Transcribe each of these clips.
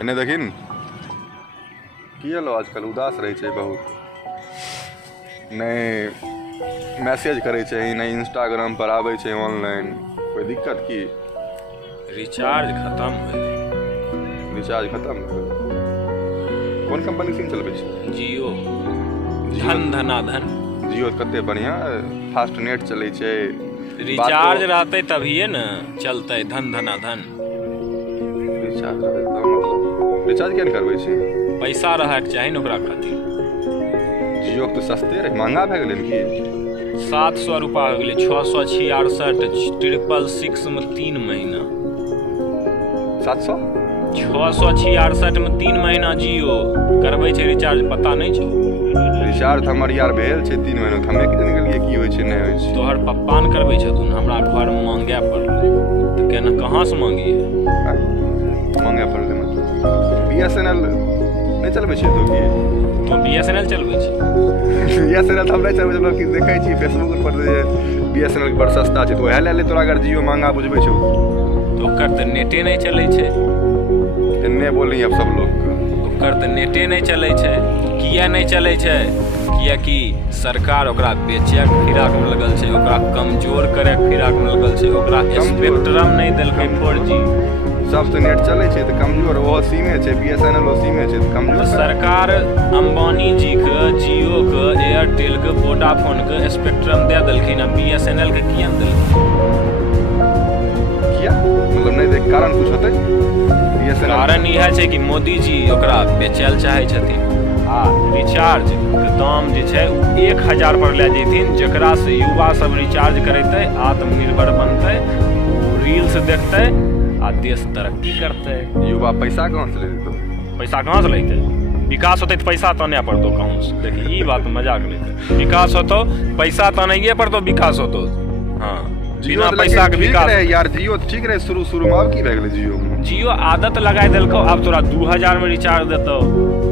एने देखी न किए लो आजकल उदास रहे छे बहुत, नहीं मैसेज करे छे, नहीं इंस्टाग्राम पर आवे छे ऑनलाइन, कोई दिक्कत की? रिचार्ज खत्म हो गए। रिचार्ज खत्म हो गए। कौन कंपनी सिम चलबे छे? जियो। धन धनाधन। जियो कते बढ़िया फास्ट नेट चले छे। रिचार्ज रहते तभिए न चलते धन धनाधन। रिचार्ज रहते तो मतलब रिचार्ज क्या करबे छे? पैसा रहे के चाही न ओकरा खातिर। जियो तो सस्ते रहे, महंगा भे गेलै की? 700 रुपया हो गेलै, 666 666 में 3 महीना। 700 666 में 3 महीना जियो करबै छै रिचार्ज, पता नहीं छौ? रिचार्ज हमर यार भेल छे 3 महीना, हमे के दिन गेलिए की होय छे नहीं होय छे। तोहर पप्पा न करबै छथुन, हमरा घर में मांगे पड़लै तो केना कहाँ से मांगिए? मांगे पड़लै मतलब बीएसएनएल नहीं चलबे छे तो की? तो बीएसएनएल चलबै छी? बीएसएनएल हम नहीं चलबे, मतलब कि देखै छी फेसबुक पर जे बीएसएनएल के बड़ सस्ता छे, तो ओहे ले ले तोरा अगर जियो महंगा बुझबै छौ तो ओकर त नेटे नहीं चलै छै। एन्ने बोली अब सब लोग ओकर त नेटे नहीं चलै छै। किया नहीं चलै छै? कियाकि सरकार ओकरा बेचैक फिराक में लगल छै, ओकरा कमजोर करैक फिराक में लगल छै, ओकरा स्पेक्ट्रम नहीं देलकै 4G। सबसे नेट चले छे तो कमजोर वो सीमे छे, बीएसएनएल वो सीमे छे तो कमजोर। सरकार अंबानी जी के, जियो के, एयरटेल के, वोडाफोन के स्पेक्ट्रम दे देलखिन, आ बीएसएनएल के किया न देलखिन? किया मतलब नहीं देख कारण कुछ होते? बीएसएनएल कारण यह छै कि मोदी जी ओकरा बेचैल चाहे छथिन, आ रिचार्ज के दाम जे छै 1000 पर ले जेथिन, जेकरा से युवा सब रिचार्ज करेतै, आत्मनिर्भर बनतै, रील्स देखतै आ देश तरक्की करतै। युवा पैसा कहाँ से ले देतौ? पैसा कहाँ से लेतै? विकास होतै तो पैसा ताने पड़तौ कहूँ से। देखी ई बात मजाक लेतै, विकास होतौ पैसा तानैये पड़तौ, विकास होतौ। हाँ, बिना पैसा के विकास यार। जियो ठीक रहे शुरू में, अब की भे गेलै जियो में? जियो आदत लगाए देलकौ, अब तोरा 2000 में रिचार्ज देतौ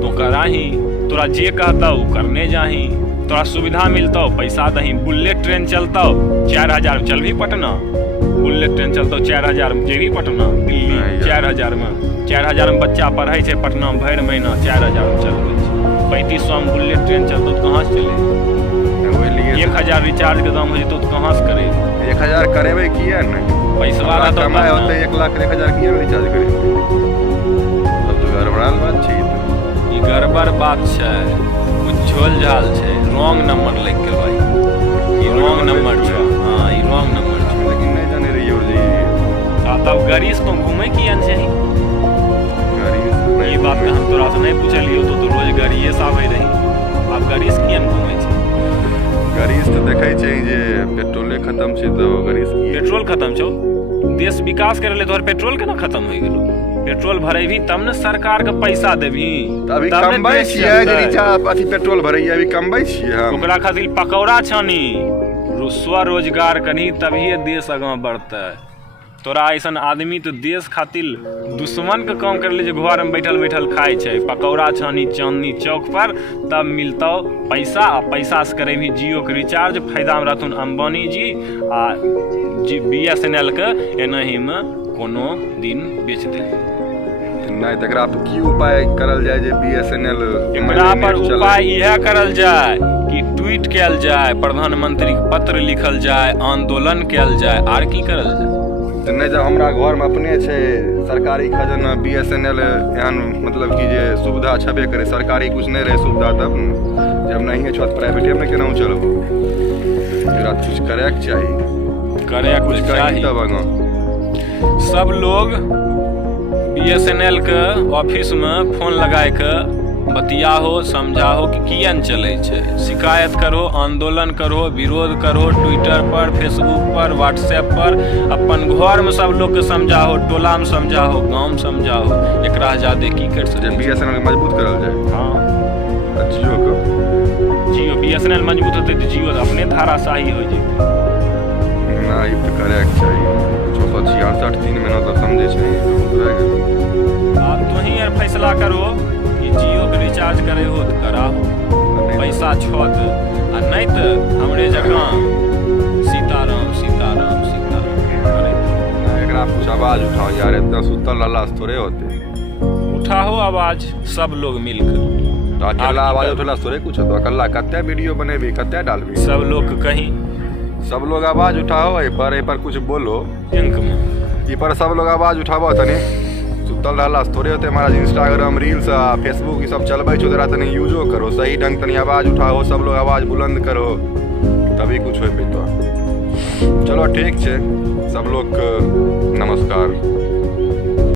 तो कराही, तोरा जे कहतौ करने जाही, तोरा सुविधा मिलतौ पैसा दही। बुलेट ट्रेन चलतौ 4000 में चलभी पटना, बुलेट ट्रेन चलतौ 4000 में जेबी पटना दिल्ली, 4000 में 4000 में बच्चा पढ़े छै पटना में भरि महीना, 4000 में चलबै छै। 3500 में बुलेट ट्रेन चलतौ तो कहाँ से चले? 1000 रिचार्ज के दाम हो जेतौ तो कहाँ से करे? 1000 करेबे किया नहीं? पैसा कमाए होते 1 लाख 1000 किया रिचार्ज करे? अब तो गड़बड़ाल बात छै। ई गड़बड़ बात छै, कुछ झोल झाल छै, रॉन्ग नंबर लग गेल भाई। ई रॉन्ग नंबर छै। हाँ, ई रॉन्ग नंबर छै, लेकिन नहीं जाने रहियो जी। आ तब गाड़ी से तुम घूमे किया न चाही? ई बात के हम तोरा से नहीं पूछलियो तो रोज गाड़िए से आवे रही, अब गाड़ी से किया न घूमे छै? गाड़ी से तो देखै छै जे पेट्रोले खत्म छै, तो गाड़ी से पेट्रोल खत्म छौ? देश विकास करे ले तोहर पेट्रोल केना खत्म हो गेलो? पेट्रोल भरेभी तब न सरकार के पैसा देभी, अभी कमबै छियै जे रिचार्ज अथी पेट्रोल भरैया, अभी कमबै छियै हम। ओकरा खातिर पकौड़ा छानी, स्वरोजगार करी, तभिए देश आगाँ बढ़तै। तोरा ऐसन आदमी तो देश खातिर दुश्मन के काम कर ले, जो घर में बैठल बैठल खाए छै, पकौड़ा छानी चांदनी चौक पर, तब मिलतौ पैसा। आ पैसा से करे भी जियो के रिचार्ज, फायदा में रहथुन अंबानी जी, आ बीएसएनएल के एनाही में कोनो दिन बेच दे। नहीं तो एकरा पर की उपाय करल जाए जे बीएसएनएल? एकरा पर उपाय यह करल जाए कि ट्वीट कैल जाए, प्रधानमंत्री के पत्र लिखल जाए, आंदोलन कैल जाए, आर की करल जाए? तो नहीं जब हमरा घर में अपने छे सरकारी खजाना बीएसएनएल एहन मतलब कि जे सुविधा छबे करे, सरकारी कुछ नहीं रहे सुविधा, तब जब नहीं है छो प्राइवेटे में केना चलबो? एकरा कुछ करे के चाहिए, करे कुछ चाहिए तब आगां। सब लोग बीएसएनएल के ऑफिस में फोन लगाए के बतियाहो, समझाहो कि किया न चले छै, शिकायत करो, आंदोलन करो, विरोध करो, ट्विटर पर, फेसबुक पर, व्हाट्सएप पर, अपन घर में सब लोग के समझाहो, टोला में समझाहो, गांव में समझाहो। एकरा ज्यादा की कर सके? बीएसएनएल के मजबूत करल जाए। हाँ, जियो को जियो बीएसएनएल मजबूत होते तो जियो अपने धाराशाही हो जेतै। ना ई तो करे के चाहिए। 666 3 महीना तो समझे छै, बहुत रह गेल। अब तू ही यार फैसला करो कि जियो के रिचार्ज करे हो तो कराहो, पैसा छत, आ नहीं तो हमरे जगह सीताराम सीताराम सीताराम करे। एकरा कुछ आवाज उठाओ यार, इतना सुतल रहला से थोड़े होते। उठाओ आवाज सब लोग मिलकर। तो अकेला आवाज उठला थोड़े कुछ तो अकेला कते वीडियो बनेबी कते डालबी। सब लोग के कहीं सब लोग आवाज उठाओ ए पर कुछ बोलो लिंक में ई पर सब लोग आवाज उठाबो तनी सुतल रहला थोड़े होते महाराज। इंस्टाग्राम रील्स आ फेसबुक ई सब चलबै छो जरा तनी यूजो करो सही ढंग तनी आवाज उठाओ सब लोग आवाज बुलंद करो तभी कुछ हो पेतो। चलो ठीक छे सब लोग नमस्कार।